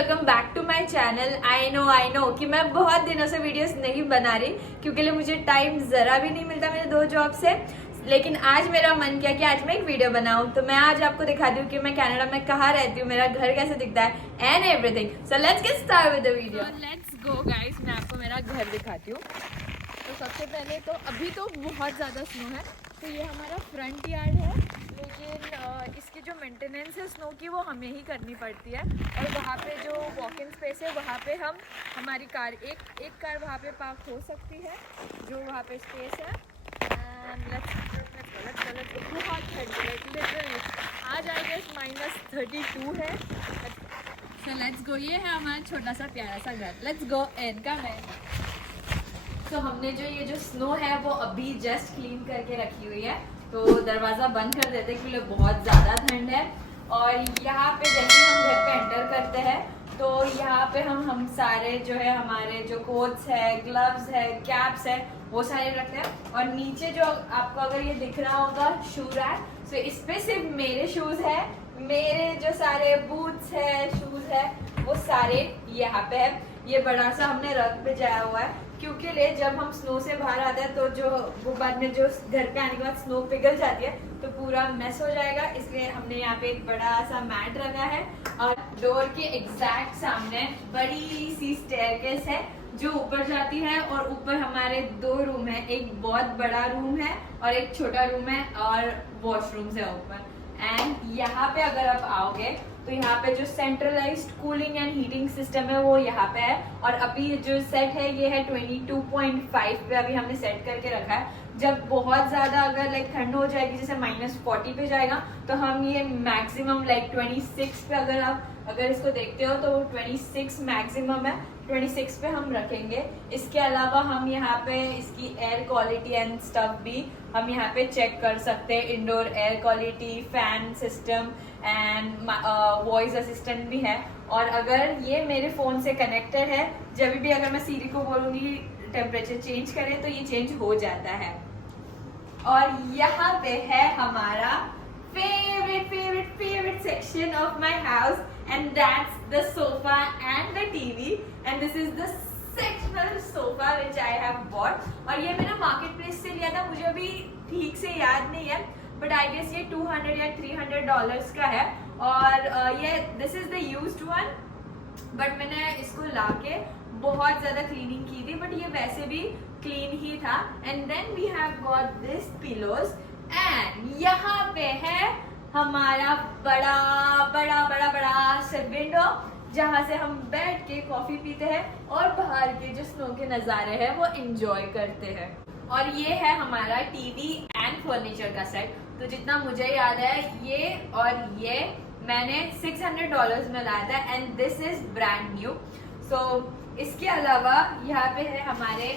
Welcome back to my channel. I know कि मैं बहुत दिनों से वीडियोस नहीं बना रही क्योंकि मुझे टाइम जरा भी नहीं मिलता मेरे 2 जॉब से। लेकिन आज मेरा मन किया कि आज मैं एक वीडियो बनाऊं, तो मैं आज आपको दिखाती हूँ कि मैं कनाडा में कहाँ रहती हूँ, मेरा घर कैसे दिखता है and everything. So let's get start with the video. Let's go guys, मैं आपको मेरा घर दिखाती हूँ। तो सबसे पहले तो अभी तो बहुत ज़्यादा स्नो है, तो ये हमारा फ्रंट यार्ड है, लेकिन इसकी जो मेंटेनेंस है स्नो की वो हमें ही करनी पड़ती है। और वहाँ पे जो वॉक इन स्पेस है वहाँ पे हम हमारी कार एक कार वहाँ पे पार्क हो सकती है, जो वहाँ पे स्पेस है। एंड लेट्स बहुत ठंड है लिटरली, आज आई गेस -32 है। सो लेट्स गो, ये है हमारा छोटा सा प्यारा सा घर। लेट्स गो इन का मैं। तो हमने ये जो स्नो है वो अभी जस्ट क्लीन करके रखी हुई है, तो दरवाज़ा बंद कर देते हैं क्योंकि बहुत ज़्यादा ठंड है। और यहाँ पे जैसे हम घर पे एंटर करते हैं तो यहाँ पे हम सारे जो है हमारे जो कोट्स है, ग्लव्स है, कैप्स है, वो सारे रखते हैं। और नीचे जो आपको अगर ये दिख रहा होगा शू रैक, तो इस पे सिर्फ मेरे शूज़ है, मेरे जो सारे बूट्स है, शूज़ है, वो सारे यहाँ पे है। ये बड़ा सा हमने रग पे जाया हुआ है क्योंकि जब हम स्नो से बाहर आते हैं तो वो बाद में जो घर पे आने के बाद स्नो पिघल जाती है तो पूरा मेस हो जाएगा, इसलिए हमने यहाँ पे एक बड़ा सा मैट रखा है। और डोर के एग्जैक्ट सामने बड़ी सी स्टेयरकेस है जो ऊपर जाती है, और ऊपर हमारे 2 रूम है, एक बहुत बड़ा रूम है और एक छोटा रूम है, और वॉशरूम्स है ऊपर। एंड यहाँ पे अगर आप आओगे तो यहाँ पे जो centralised cooling and heating system है वो यहाँ पे है। और अभी जो सेट है ये है 22.5 पे अभी हमने सेट करके रखा है। जब बहुत ज़्यादा अगर ठंड हो जाएगी, जैसे -40 पे जाएगा, तो हम ये मैक्सिमम 26 पे अगर इसको देखते हो तो 26 मैक्सिमम है, 26 पे हम रखेंगे। इसके अलावा हम यहाँ पे इसकी एयर क्वालिटी एंड स्टफ भी हम यहाँ पे चेक कर सकते हैं। Indoor air quality, fan system and voice assistant भी है। और अगर ये मेरे फ़ोन से कनेक्टेड है, जब भी अगर मैं सीरी को बोलूँगी टेम्परेचर चेंज करें तो ये चेंज हो जाता है। और यहाँ पे है हमारा favorite section of my house, and that's the sofa and the TV, and this is the sectional sofa which I have bought। और ये मैंने मार्केट प्लेस से लिया था, मुझे अभी ठीक से याद नहीं है, बट आई गेस ये $200 या $300 का है। और ये this is the used one, but मैंने इसको लाके बहुत ज़्यादा क्लीनिंग की थी, बट ये वैसे भी क्लीन ही था। And then we have got this pillows, and यहाँ पे है हमारा बड़ा सा विंडो जहाँ से हम बैठ के कॉफी पीते हैं और बाहर के जो स्नो के नज़ारे हैं वो एंजॉय करते हैं। और ये है हमारा टीवी एंड फर्नीचर का सेट। तो जितना मुझे याद है ये मैंने $600 में लाया था, and this is brand new. So इसके अलावा यहाँ पे है हमारे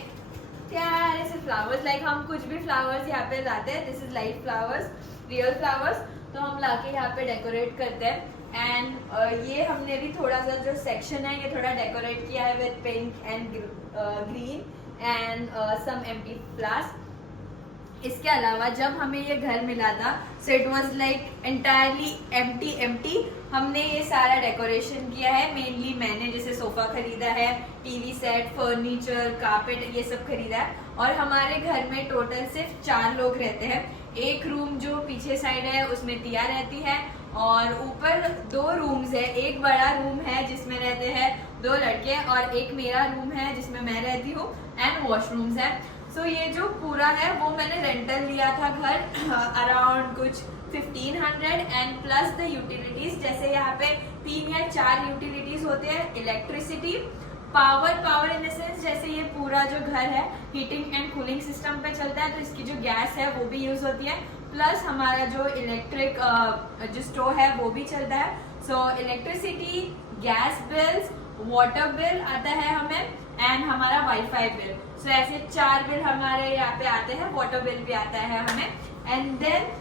प्यारे से फ्लावर्स, हम कुछ भी फ्लावर्स यहाँ पे लाते हैं। This is live flowers, real flowers, तो हम लाके यहाँ पे डेकोरेट करते हैं। एंड ये हमने भी थोड़ा सा जो सेक्शन है ये थोड़ा डेकोरेट किया है with pink and green and some empty flowers. इसके अलावा जब हमें ये घर मिला था so it was entirely empty. हमने ये सारा डेकोरेशन किया है, मेनली मैंने जैसे सोफा खरीदा है, टीवी सेट, फर्नीचर, कारपेट, ये सब खरीदा है। और हमारे घर में टोटल सिर्फ 4 लोग रहते हैं। एक रूम जो पीछे साइड है उसमें तिया रहती है, और ऊपर 2 रूम्स है। एक बड़ा रूम है जिसमें रहते हैं 2 लड़के, और एक मेरा रूम है जिसमें मैं रहती हूँ, एंड वॉशरूम्स है। सो ये जो पूरा है वो मैंने रेंटल लिया था घर अराउंड कुछ 1500, एंड प्लस द यूटिलिटीज, जैसे यहाँ पे 3 या 4 यूटिलिटीज होते हैं। Electricity, power in the sense जैसे ये पूरा जो घर है हीटिंग एंड कूलिंग सिस्टम पे चलता है, तो इसकी जो गैस है वो भी यूज होती है, प्लस हमारा जो इलेक्ट्रिक जो स्टोव है वो भी चलता है। So electricity, gas bills, water bill आता है हमें, एंड हमारा वाईफाई बिल। सो ऐसे 4 बिल हमारे यहाँ पे आते हैं, वाटर बिल भी आता है हमें। And then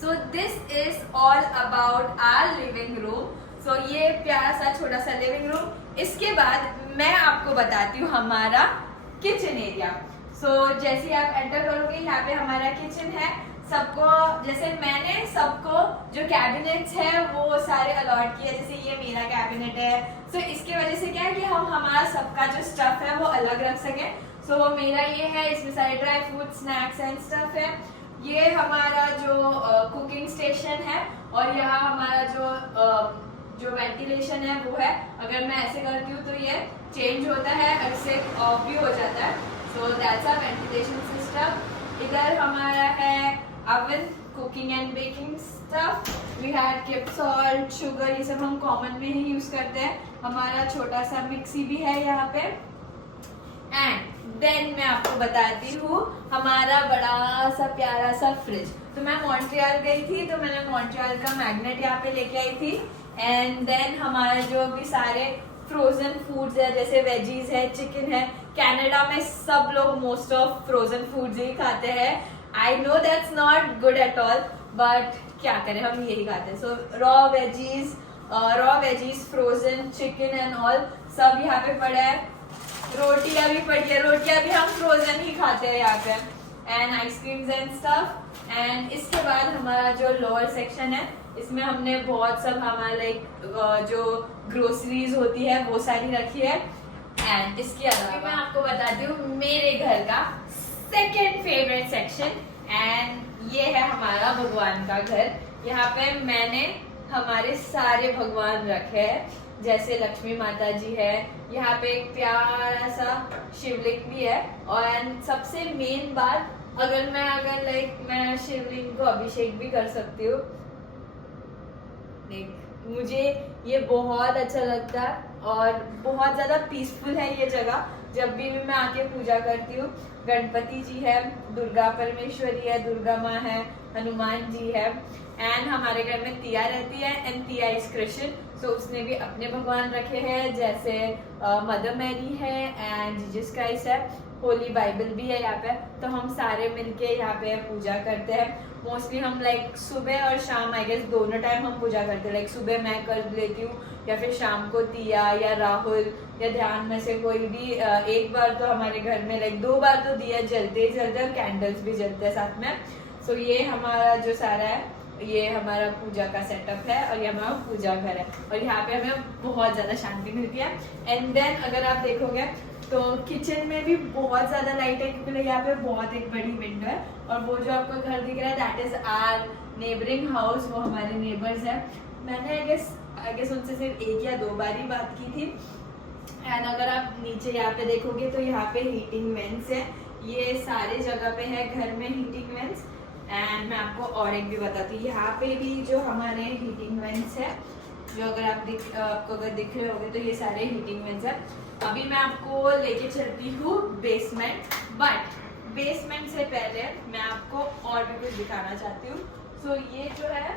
so this is all about our living room. So ये प्यारा सा छोटा सा लिविंग रूम। इसके बाद मैं आपको बताती हूँ हमारा किचन एरिया। सो जैसे आप एंटर करोगे यहाँ पे हमारा किचन है। सबको, जैसे मैंने सबको जो कैबिनेट्स है वो सारे अलॉट किए, जैसे ये मेरा कैबिनेट है। सो इसके वजह से क्या है कि हम हमारा सबका जो स्टफ है वो अलग रख सके। सो मेरा ये है, इसमें सारे dry fruit, snacks and stuff है। ये हमारा जो कुकिंग स्टेशन है, और यहाँ हमारा जो वेंटिलेशन है वो है। अगर मैं ऐसे करती हूँ तो ये चेंज होता है, ऐसे ऑफ भी हो जाता है। So that's a ventilation system. इधर हमारा है oven, cooking and baking stuff. We had kept salt, sugar, ये सब हम कॉमन में ही यूज करते हैं। हमारा छोटा सा मिक्सी भी है यहाँ पे। एंड देन मैं आपको बताती हूँ हमारा बड़ा सा प्यारा सा फ्रिज। तो मैं मॉन्ट्रियल गई थी, तो मैंने मॉन्ट्रियल का मैग्नेट यहाँ पे लेके आई थी। एंड देन हमारा जो भी सारे फ्रोजन फूड्स है, जैसे वेजीज है, चिकन है। कनाडा में सब लोग मोस्ट ऑफ फ्रोजन फूड्स ही खाते हैं। I know that's not good at all, but क्या करें, हम यही खाते हैं। सो raw veggies, frozen chicken and all सब यहाँ पे पड़ा है। रोटियां भी पड़ी है, रोटियां भी हम फ्रोजन ही खाते हैं यहाँ पे। And ice creams and stuff. And इसके बाद हमारा जो लोअर सेक्शन है, इसमें हमने बहुत सब हमारा लाइक जो ग्रोसरीज होती है वो सारी रखी है। एंड इसके अलावा मैं आपको बताती हूँ मेरे घर का सेकेंड फेवरेट सेक्शन, एंड ये है हमारा भगवान का घर। यहाँ पे मैंने हमारे सारे भगवान रखे हैं, जैसे लक्ष्मी माता जी है, यहाँ पे एक प्यारा सा शिवलिंग भी है। और सबसे मेन बात, अगर मैं शिवलिंग को अभिषेक भी कर सकती हूँ। मुझे ये बहुत अच्छा लगता है और बहुत ज्यादा पीसफुल है ये जगह। जब भी मैं आके पूजा करती हूँ, गणपति जी है, दुर्गा परमेश्वरी है, दुर्गा माँ है, हनुमान जी है। एंड हमारे घर में तिया रहती है, एंड तिया इज क्रिश्चियन, सो उसने भी अपने भगवान रखे हैं, जैसे मदर मैरी है एंड जीसस क्राइस्ट है। होली बाइबल भी है यहाँ पे। तो हम सारे मिलके यहाँ पे पूजा करते हैं। मोस्टली हम लाइक सुबह और शाम, आई गेस दोनों टाइम हम पूजा करते हैं। लाइक सुबह मैं कर लेती हूँ, या फिर शाम को तिया या राहुल या ध्यान में से कोई भी। एक बार तो हमारे घर में लाइक 2 बार तो दिया जलते ही जलते हैं, कैंडल्स भी जलते हैं साथ में। सो ये हमारा जो सारा है, ये हमारा पूजा का सेटअप है, और ये हमारा पूजा घर है। और यहाँ पे हमें बहुत ज्यादा शांति मिलती है। एंड देन अगर आप देखोगे तो किचन में भी बहुत ज्यादा लाइट है, क्योंकि यहाँ पे बहुत एक बड़ी विंडो है। और वो जो आपको घर दिख रहा है, that is our neighbouring house, वो हमारे नेबर्स है। मैंने आई गेस उनसे सिर्फ 1 या 2 बार ही बात की थी। एंड अगर आप नीचे यहाँ पे देखोगे तो यहाँ पे हीटिंग वेंट्स है। ये सारे जगह पे है घर में हीटिंग वेंट्स। एंड मैं आपको और एक भी बताती हूँ, यहाँ पे भी जो हमारे हीटिंग वेंट्स है, जो अगर आपको अगर दिख रहे होंगे तो ये सारे हीटिंग वेंट्स है। अभी मैं आपको लेके चलती हूँ बेसमेंट, बट बेसमेंट से पहले मैं आपको और भी कुछ दिखाना चाहती हूँ। सो ये जो है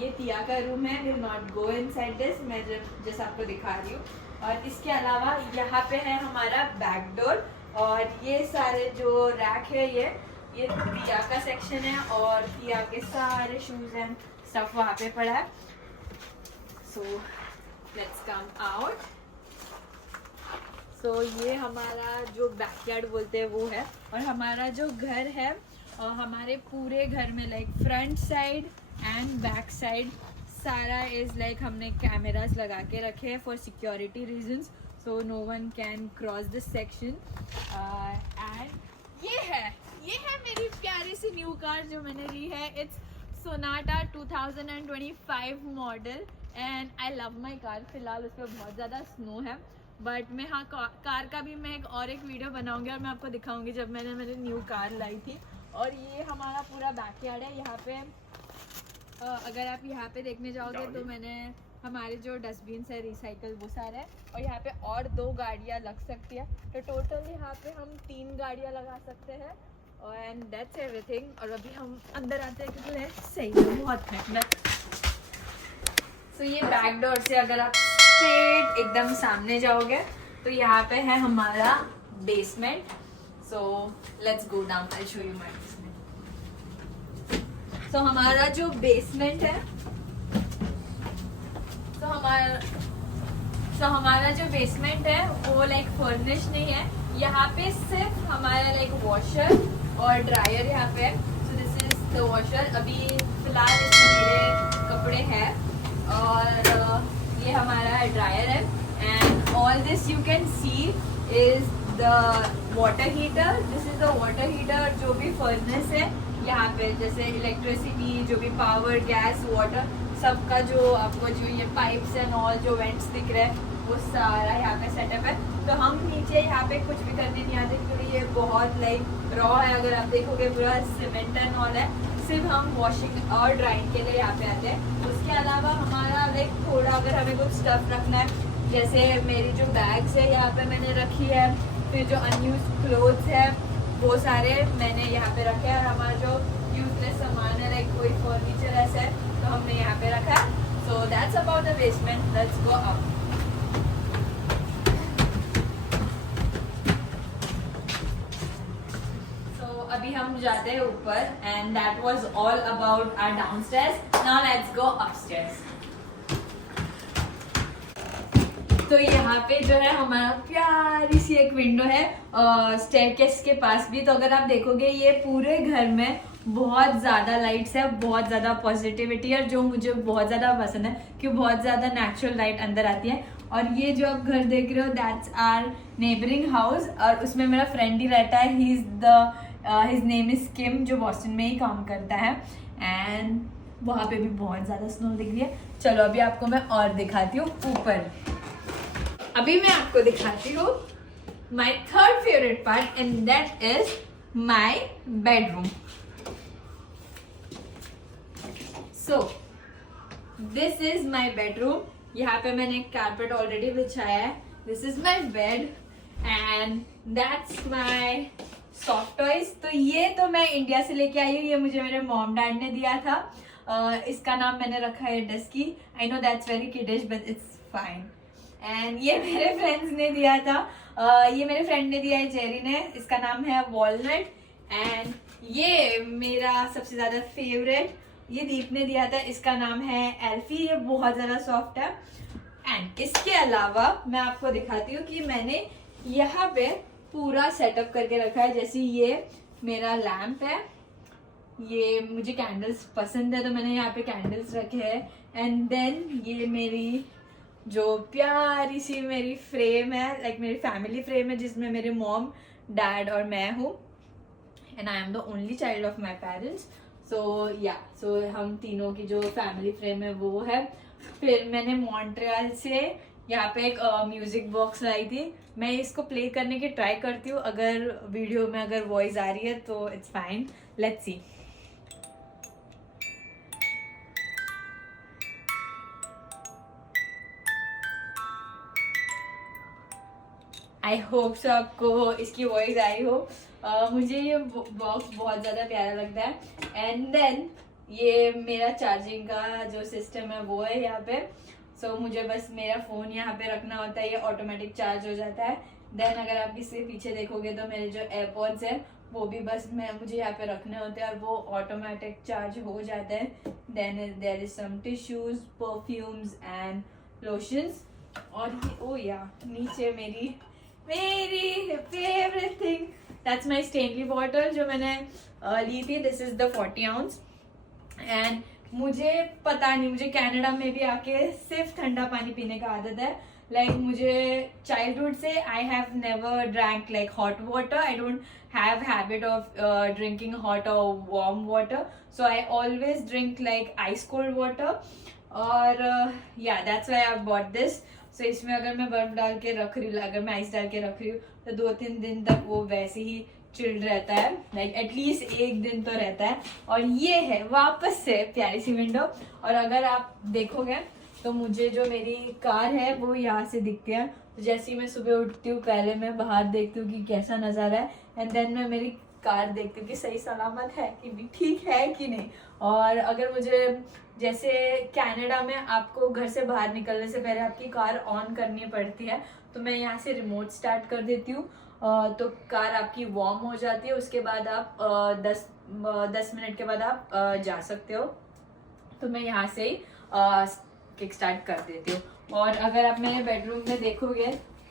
ये तिया का रूम है। Will not go inside this, मैं जैसे आपको दिखा रही हूँ। और इसके अलावा यहाँ पे है हमारा बैक डोर, और ये सारे जो रैक है ये तिया का सेक्शन है, और तिया के सारे शूज एंड स्टफ वहाँ पे पड़ा है। So let's come out. सो ये हमारा जो बैकयार्ड बोलते हैं वो है। और हमारा जो घर है, हमारे पूरे घर में like front side and back side सारा इज लाइक हमने कैमरास लगा के रखे हैं for security reasons, so no one can cross this section. And ये है मेरी प्यारी सी न्यू कार जो मैंने ली है। It's Sonata 2025 model, and I love my car. फिलहाल उस पर बहुत ज़्यादा स्नो है, बट मैं हाँ कार का भी मैं एक वीडियो बनाऊंगी और मैं आपको दिखाऊंगी जब मैंने मेरी न्यू कार लाई थी। और ये हमारा पूरा बैकयार्ड है। यहाँ पे अगर आप यहाँ पे देखने जाओगे तो मैंने हमारे जो डस्टबिन है रिसाइकल वो सारे है, और यहाँ पे और 2 गाड़ियाँ लग सकती है। तो टोटल यहाँ पे हम 3 गाड़ियाँ लगा सकते हैं। And that's everything. और अभी हम अंदर आते हैं क्योंकि सही है बहुत ठंड है। सो ये बैक डोर से अगर आप स्ट्रेट एकदम सामने जाओगे तो यहाँ पे है हमारा basement. So let's go down, I show you my basement. So हमारा जो बेसमेंट है, हमारा जो बेसमेंट है वो लाइक फर्निश नहीं है। यहाँ पे सिर्फ हमारा लाइक वॉशर और ड्रायर यहाँ पे है। सो दिस इज द वॉशर। अभी फिलहाल इसमें मेरे कपड़े हैं और ये हमारा ड्रायर है। And all this you can see is the water heater. This is the water heater. जो भी फर्नेस है यहाँ पे, जैसे इलेक्ट्रिसिटी, जो भी पावर, गैस, वाटर, सबका जो आपको जो ये पाइप्स एंड ऑल जो वेंट्स दिख रहे हैं वो सारा यहाँ पे सेटअप है। तो हम नीचे यहाँ पे कुछ भी करने नहीं आते क्योंकि ये बहुत लाइक रॉ है। अगर आप देखोगे पूरा सीमेंट एंड ऑल है। सिर्फ हम वॉशिंग और ड्राइंग के लिए यहाँ पे आते हैं। उसके अलावा हमारा लाइक थोड़ा अगर हमें कुछ स्टफ रखना है, जैसे मेरी जो बैग्स है यहाँ पे मैंने रखी है, फिर जो अनयूज क्लोथ्स है वो सारे मैंने यहाँ पे रखे हैं। और हमारा जो यूजलेस सामान है लाइक कोई फर्नीचर ऐसा है तो हमने यहाँ पे रखा है। So that's about the basement. Let's go up. अभी हम जाते हैं ऊपर and that was all about our downstairs. Now let's go upstairs. तो यहाँ पे जो है हमारा प्यारी सी एक विंडो है स्टेयरकेस के पास भी। तो अगर आप देखोगे ये पूरे घर में बहुत ज़्यादा लाइट्स है, बहुत ज़्यादा पॉजिटिविटी है, जो मुझे बहुत ज़्यादा पसंद है क्योंकि बहुत ज़्यादा नेचुरल लाइट अंदर आती है। और ये जो आप घर देख रहे हो दैट्स आवर नेबरिंग हाउस और उसमें मेरा फ्रेंड ही रहता है। He is the his name is Kim, जो बॉस्टन में ही काम करता है। एंड वहाँ पे भी बहुत ज़्यादा स्नो दिख रही है। चलो अभी आपको मैं और दिखाती हूँ ऊपर। अभी मैं आपको दिखाती हूँ my third favourite part and that is my bedroom. So this is my bedroom. यहाँ पे मैंने कारपेट ऑलरेडी बिछाया है। This is my bed and that's my soft toys. तो ये तो मैं इंडिया से लेके आई हूँ। ये मुझे मेरे मॉम डैड ने दिया था। इसका नाम मैंने रखा है dusky. I know that's very kiddish but it's fine. And ये मेरे फ्रेंड्स ने दिया था। ये मेरे फ्रेंड ने दिया है, जेरी ने। इसका नाम है वॉलनट। एंड ये मेरा सबसे ज्यादा फेवरेट ये दीप ने दिया था। इसका नाम है एल्फी। ये बहुत ज्यादा सॉफ्ट है। एंड इसके अलावा मैं आपको दिखाती हूँ कि मैंने यहाँ पे पूरा सेटअप करके रखा है। जैसे ये मेरा लैम्प है, ये मुझे कैंडल्स पसंद है तो मैंने यहाँ पे कैंडल्स रखे हैं। एंड देन ये मेरी जो प्यारी सी मेरी फ्रेम है, लाइक मेरी फैमिली फ्रेम है जिसमें मेरे मॉम, डैड और मैं हूँ। And I am the only child of my parents. So हम तीनों की जो फैमिली फ्रेम है वो है। फिर मैंने मॉन्ट्रियल से यहाँ पे एक म्यूजिक बॉक्स लाई थी। मैं इसको प्ले करने की ट्राई करती हूँ। अगर वीडियो में अगर वॉइस आ रही है तो it's fine. Let's see. I hope so आपको इसकी वॉइस आई हो। मुझे ये बॉक्स बहुत ज़्यादा प्यारा लगता है। एंड देन ये मेरा चार्जिंग का जो सिस्टम है वो है यहाँ पे। सो मुझे बस मेरा फ़ोन यहाँ पे रखना होता है, ये ऑटोमेटिक चार्ज हो जाता है। देन अगर आप इससे पीछे देखोगे तो मेरे जो एयरपॉड्स है वो भी बस मुझे यहाँ पे रखने होते हैं और वो ऑटोमेटिक चार्ज हो जाते हैं। Then there is some tissues, perfumes and lotions. और ओ या नीचे मेरी favourite thing that's my Stanley bottle जो मैंने ली थी। This is the 40 ounce। And मुझे पता नहीं, मुझे कनाडा में भी आके सिर्फ ठंडा पानी पीने का आदत है। लाइक मुझे चाइल्डहुड से I have never drank like hot water. I don't have habit of drinking hot और warm water. So I always drink like ice cold water. और या that's why I bought this. So इसमें अगर मैं बर्फ डाल के रख रही हूँ, अगर मैं आइस डाल के रख रही हूँ तो 2-3 दिन तक वो वैसे ही चिल्ड रहता है। लाइक एटलीस्ट 1 दिन तो रहता है। और ये है वापस से प्यारी सी विंडो। और अगर आप देखोगे तो मुझे जो मेरी कार है वो यहाँ से दिखती है। तो जैसे ही मैं सुबह उठती हूँ पहले मैं बाहर देखती हूँ कि कैसा नज़ारा है। एंड देन मैं मेरी कार देखती हूँ कि सही सलामत है कि भी ठीक है कि नहीं। और अगर मुझे जैसे कनाडा में आपको घर से बाहर निकलने से पहले आपकी कार ऑन करनी पड़ती है, तो मैं यहाँ से रिमोट स्टार्ट कर देती हूँ। तो कार आपकी वार्म हो जाती है। उसके बाद आप 10 मिनट के बाद आप जा सकते हो। तो मैं यहाँ से ही किक स्टार्ट कर देती हूँ। और अगर आप मेरे बेडरूम में देखोगे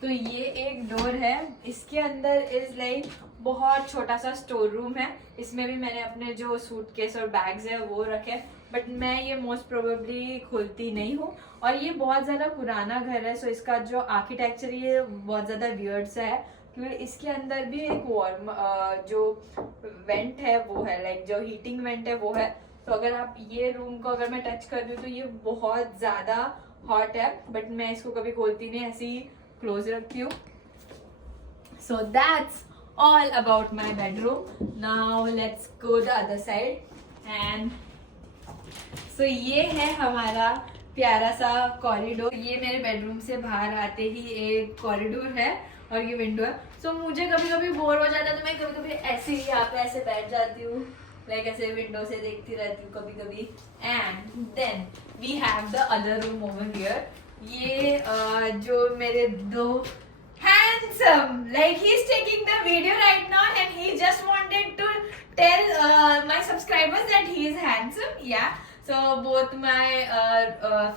तो ये एक डोर है, इसके अंदर इज लाइक बहुत छोटा सा स्टोर रूम है। इसमें भी मैंने अपने जो सूटकेस और बैग्स है वो रखे, बट मैं ये मोस्ट प्रोबेबली खोलती नहीं हूँ। और ये बहुत ज़्यादा पुराना घर है, सो इसका जो आर्किटेक्चर ये बहुत ज़्यादा वियर्ड सा है, क्योंकि इसके अंदर भी एक वार्म जो वेंट है वो है, लाइक जो हीटिंग वेंट है वो है। तो अगर आप ये रूम को अगर मैं टच कर दूँ तो ये बहुत ज़्यादा हॉट है, बट मैं इसको कभी खोलती नहीं, ऐसे ही क्लोज रखती हूँ। So that's all about my bedroom. Now let's go the other side and so ये है हमारा प्यारा सा कॉरिडोर। ये मेरे बेडरूम से बाहर आते ही एक कॉरिडोर है और ये विंडो है। सो मुझे कभी कभी बोर हो जाता है तो मैं कभी कभी ऐसे ही यहाँ पे ऐसे बैठ जाती हूँ, लाइक ऐसे विंडो से देखती रहती हूँ कभी कभी। And then we have the other room over here. ये जो मेरे दो handsome, like he's taking the video right now and he just wanted to tell my subscribers that he is handsome. Yeah, so both my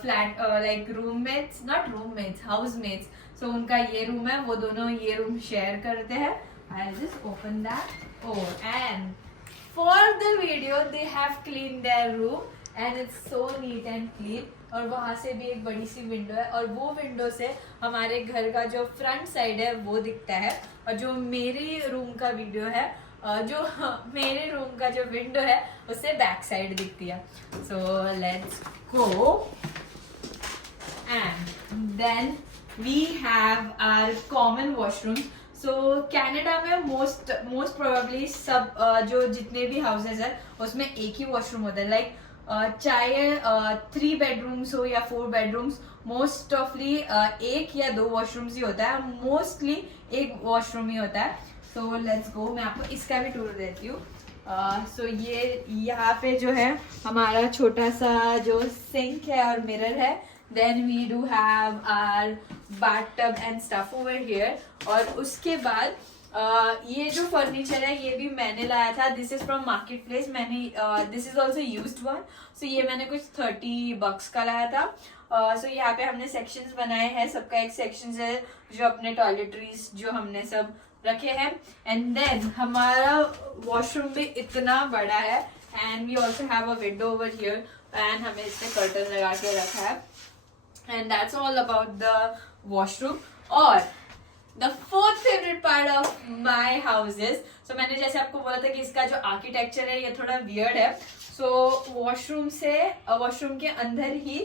flat like roommates, not roommates, housemates, so उनका ये room है, वो दोनों ये room share करते हैं। I'll just open that. Oh, and for the video they have cleaned their room and it's so neat and clean। और वहाँ से भी एक बड़ी सी विंडो है और वो विंडो से हमारे घर का जो फ्रंट साइड है वो दिखता है, और जो मेरे रूम का वीडियो है जो मेरे रूम का जो विंडो है उससे बैक साइड दिखती है। So let's go and then we have our common washroom. So Canada में मोस्ट प्रोबेबली सब जो जितने भी हाउसेज है उसमें एक ही वॉशरूम होता है, लाइक चाहे 3 बेडरूम्स हो या 4 बेडरूम्स, मोस्ट ऑफली एक या 2 वॉशरूम्स ही होता है, मोस्टली एक वॉशरूम ही होता है। सो लेट्स गो, मैं आपको इसका भी टूर देती हूँ। सो ये यहाँ पे जो है हमारा छोटा सा जो सिंक है और मिरर है। Then we do have our bathtub and stuff over here. और उसके बाद ये जो फर्नीचर है ये भी मैंने लाया था, this is from market place. मैंने this is also used one, so ये मैंने कुछ $30 का लाया था। सो यहाँ पे हमने सेक्शंस बनाए हैं, सबका एक सेक्शन है जो अपने टॉयलेटरीज जो हमने सब रखे हैं। एंड देन हमारा वॉशरूम भी इतना बड़ा है and we also have a window over here and हमें इसमें कर्टन लगा के रखा है। And that's all about the washroom. और The fourth favorite part of my house is, so मैंने जैसे आपको बोला था कि इसका जो आर्किटेक्चर है ये थोड़ा वियर्ड है। सो वॉशरूम के अंदर ही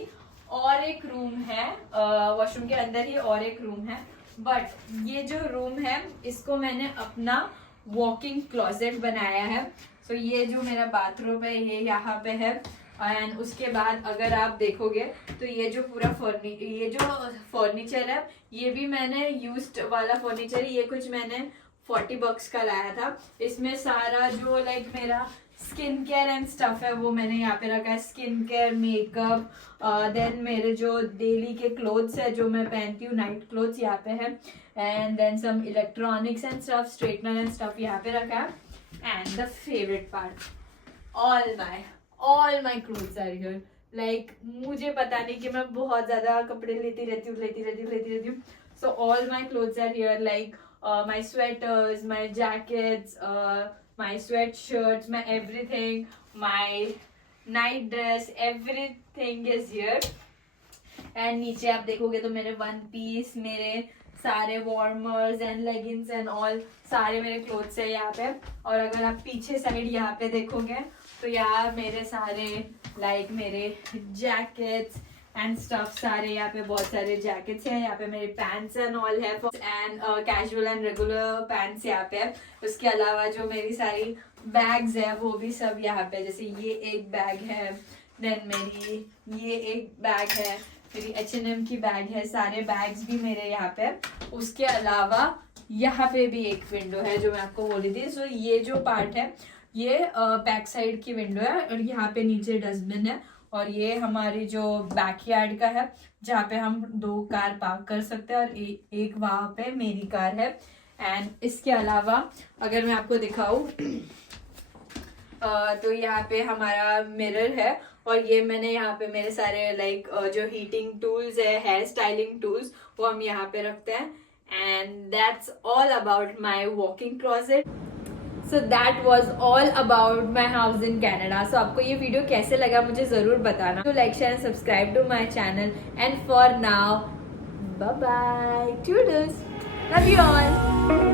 और एक रूम है, वॉशरूम के अंदर ही और एक रूम है, बट ये जो रूम है इसको मैंने अपना वॉकिंग क्लोजेट बनाया है। सो ये जो मेरा बाथरूम है ये यहाँ पे है। एंड उसके बाद अगर आप देखोगे तो ये जो पूरा फर्नीचर है ये भी मैंने यूज्ड वाला फर्नीचर है। ये कुछ मैंने $40 का लाया था। इसमें सारा जो लाइक मेरा स्किन केयर एंड स्टफ है वो मैंने यहाँ पे रखा है, स्किन केयर, मेकअप, देन मेरे जो डेली के क्लोथ्स है जो मैं पहनती हूँ, नाइट क्लोथ्स यहाँ पे है। And then some electronics and stuff, straightener and stuff यहाँ पे रखा है। And the favourite part, all my clothes are here। like मुझे पता नहीं कि मैं बहुत ज्यादा कपड़े लेती रहती हूँ। so all my clothes are here, like my sweaters, my jackets, my sweatshirts, my everything, my night dress, everything is here। and नीचे आप देखोगे तो मेरे वन पीस, मेरे सारे warmers and leggings and all सारे मेरे क्लोथ्स है यहाँ पे। और अगर आप पीछे साइड यहाँ पे देखोगे तो यहाँ मेरे सारे लाइक मेरे जैकेट्स एंड स्टफ, सारे यहाँ पे बहुत सारे जैकेट्स हैं, यहाँ पे मेरे पैंट्स एंड ऑल है, and casual and regular pants यहाँ पे है। उसके अलावा जो मेरी सारी बैग्स है वो भी सब यहाँ पे, जैसे ये एक बैग है, देन मेरी ये एक बैग है, मेरी H&M की बैग है, सारे बैग्स भी मेरे यहाँ पे। उसके अलावा यहाँ पे भी एक विंडो है जो मैं आपको बोली थी। सो ये जो पार्ट है ये बैक साइड की विंडो है और यहाँ पे नीचे डस्टबिन है। और ये हमारी जो बैकयार्ड का है जहाँ पे हम 2 कार पार्क कर सकते हैं और एक वहाँ पे मेरी कार है। एंड इसके अलावा अगर मैं आपको दिखाऊं तो यहाँ पे हमारा मिरर है और ये मैंने यहाँ पे मेरे सारे लाइक जो हीटिंग टूल्स है, हेयर स्टाइलिंग टूल्स, वो हम यहाँ पे रखते हैं। and that's all about my walk-in closet. So that was all about my house in Canada. So आपको ये वीडियो कैसे लगा मुझे ज़रूर बताना. तो like, share and subscribe to my channel. And for now, bye bye. Toodles. Love you all.